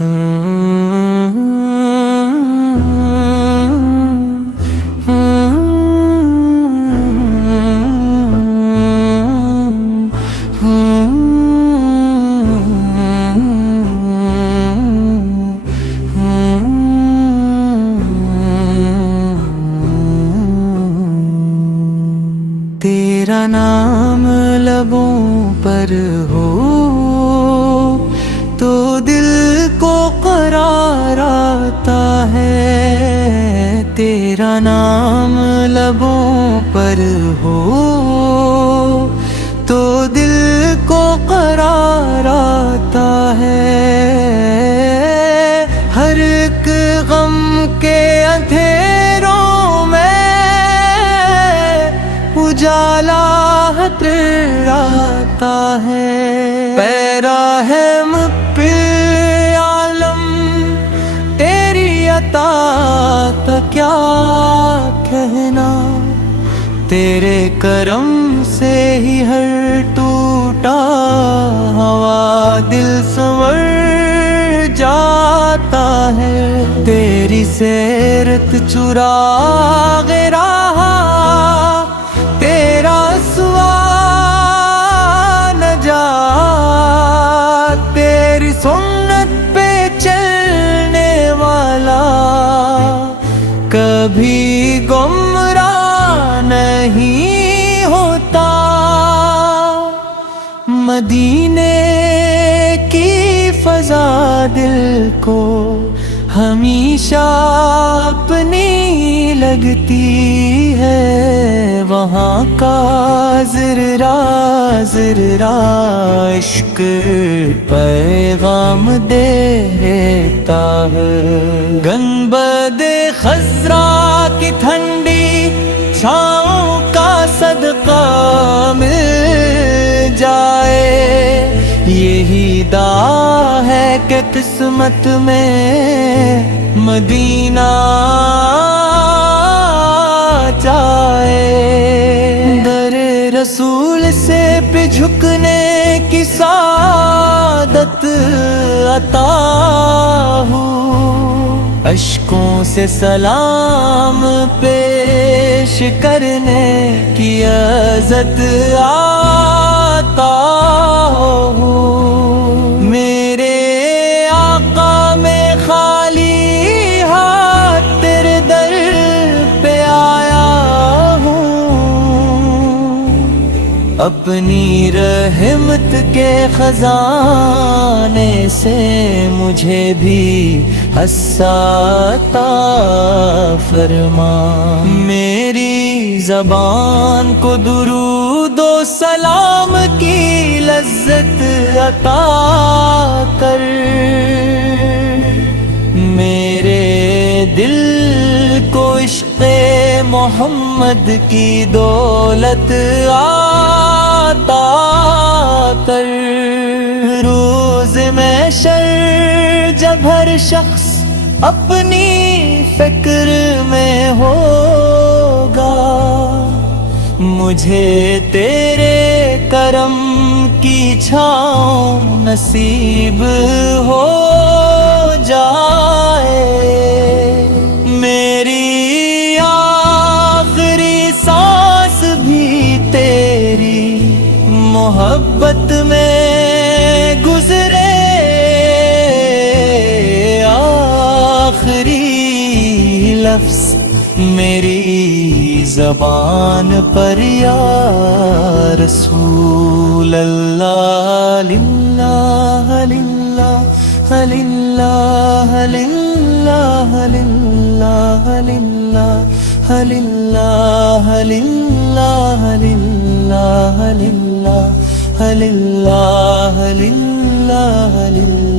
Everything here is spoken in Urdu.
تیرا نام لبوں پر ہو تو دل کو قرار آتا ہے، تیرا نام لبوں پر ہو تو دل کو قرار آتا ہے، ہر ایک غم کے اندھیروں میں اجالا آتا ہے، پیراہم پہ عالم تیری عطا کا کیا کہنا، تیرے کرم سے ہی ہر ٹوٹا ہوا دل سنور جاتا ہے، تیری سیرت چراغ راہ تیرا تیری سنت پہ چلنے والا کبھی گمراہ نہیں ہوتا، مدینے کی فضا دل کو ہمیشہ اپنی لگتی ہے، وہاں کا ذرا عشق پیغام دیتا ہے، گنبد خضرا کی ٹھنڈی چھاؤں کا صدقہ مل جائے، یہی دعا ہے کہ قسمت میں مدینہ جائے، در رسول سے پہ جھکنے کی سعادت عطا ہو، اشکوں سے سلام پیش کرنے کی عزت عطا ہو، میرے آقا میں خالی ہاتھ تیرے در پہ آیا ہوں، اپنی رحمت کے خزانے سے مجھے بھی حصہ عطا فرما، میری زبان کو درود و سلام کی لذت عطا کر، میرے دل کو عشق محمد کی دولت عطا کر، روز محشر جب ہر شخص اپنی فکر میں ہوگا، مجھے تیرے کرم کی چھاؤں نصیب ہو جائے، میری آخری سانس بھی تیری محبت میں گزرے، آخری لفظ میری زبان پر یا رسول اللہ، للہ للہ للہ للہ للہ للہ للہ للہ للہ للہ للہ للہ للہ